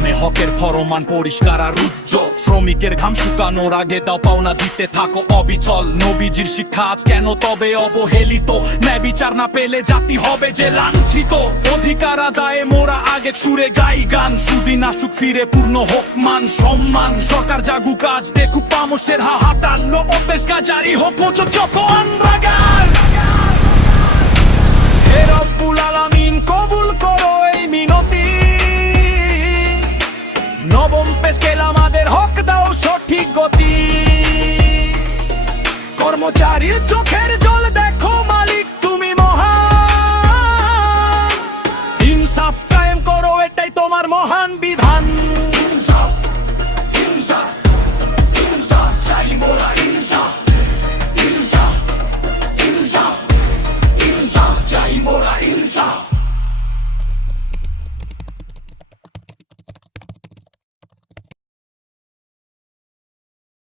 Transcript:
নামে হকের ফরমান পরিষ্কার আর উজ্জ্বল। শ্রমিকের ঘাম শুকানোর আগে দাও পাওনা দিতে থাকো অবিচল। নবীজির শিক্ষা আজ কেন তবে অবহেলিত? ন্যায় বিচার না পেলে জাতি হবে যে লাঞ্ছিত। অধিকার আদায়ে মোরা আগে সুরে গাই গান, সুদিন আসুক ফিরে পূর্ণ হোক মান সম্মান। সরকার জাগু কাজ দেখুক পামসের হাহাকার, অভ্যেস জারি হোক যত আনরাগার। হে রব্বুল আলামিন কবুল করো এই মিনতি, নবম পে স্কেল আমাদের হক দাও সঠিক গতি। কর্মচারীর চোখের জল দেখো মালিক তুমি মহান, ইনসাফ কায়েম করো এটাই তোমার মহান বিধান।